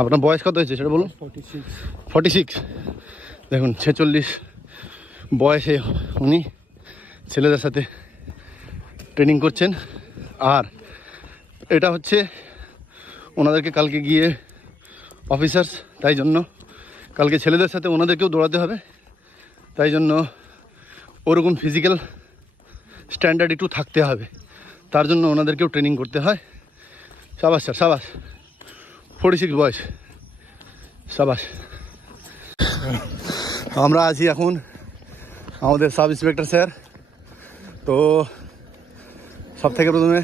আপনার বয়স কত হয়েছে সেটা বলুন। 46। দেখুন 46 বয়সে উনি ছেলেদের সাথে ট্রেনিং করছেন। আর এটা হচ্ছে ওনাদেরকে কালকে গিয়ে অফিসার্স, তাই জন্য কালকে ছেলেদের সাথে ওনাদেরকেও দৌড়াতে হবে, তাই জন্য ওরকম ফিজিক্যাল স্ট্যান্ডার্ড একটু থাকতে হবে, তার জন্য ওনাদেরকেও ট্রেনিং করতে হয়। সাবাস স্যার, সাবাস। 46 বয়স, সাবাস। আমরা আছি এখন আমাদের সাব ইন্সপেক্টর স্যার। তো সব থেকে প্রথমে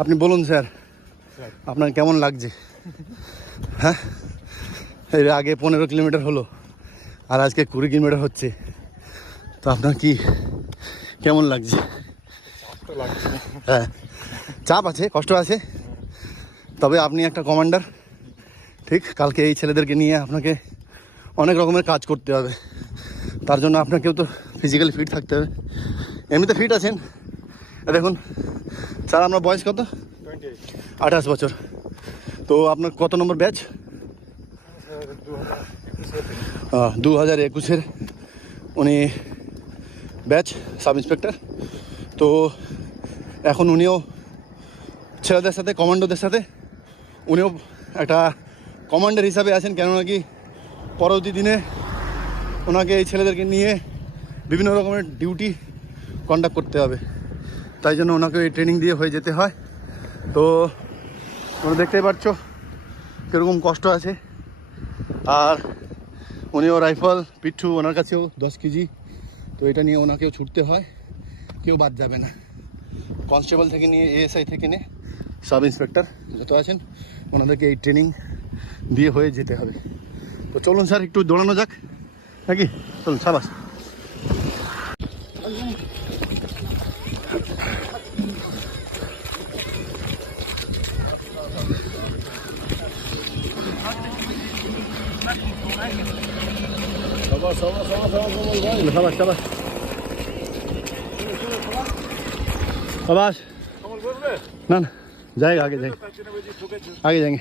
আপনি বলুন স্যার, আপনার কেমন লাগছে? হ্যাঁ, এর আগে 15 কিলোমিটার হলো আর আজকে 20 কিলোমিটার হচ্ছে, তো আপনার কি কেমন লাগছে? হ্যাঁ, চাপ আছে, কষ্ট আছে, তবে আপনি একটা কমান্ডার, ঠিক। কালকে এই ছেলেদেরকে নিয়ে আপনাকে অনেক রকমের কাজ করতে হবে, তার জন্য আপনাকেও তো ফিজিক্যালি ফিট থাকতে হবে। এমনিতে ফিট আছেন, দেখুন স্যার। আপনার বয়স কত? 28 বছর। তো আপনার কত নম্বর ব্যাচ? 2021-এর উনি ব্যাচ সাব ইন্সপেক্টর। তো এখন উনিও ছেলেদের সাথে, কমান্ডোদের সাথে উনিও একটা কমান্ডার হিসাবে আছেন, কেননা কি পরবর্তী দিনে ওনাকে এই ছেলেদেরকে নিয়ে বিভিন্ন রকমের ডিউটি কন্ডাক্ট করতে হবে, তাই জন্য ওনাকে এই ট্রেনিং দিয়ে হয়ে যেতে হয়। তো তোমরা দেখতেই পাচ্ছ কীরকম কষ্ট আছে। আর উনিও রাইফেল, পিঠু ওনার কাছেও 10 কেজি, তো এটা নিয়ে ওনাকেও ছুটতে হয়, কেউ বাদ যাবে না। কনস্টেবল থেকে নিয়ে এএসআই থেকে নিয়ে সাব ইন্সপেক্টর যত আছেন ওনাদেরকে এই ট্রেনিং দিয়ে হয়ে যেতে হবে। তো চলুন স্যার, একটু দৌড়ানো যাক নাকি? চলুন, সাবাস। সাবাস, সাবাস, সাবাস। না না, जाएगा आगे, जाएंगे आगे, जाएंगे।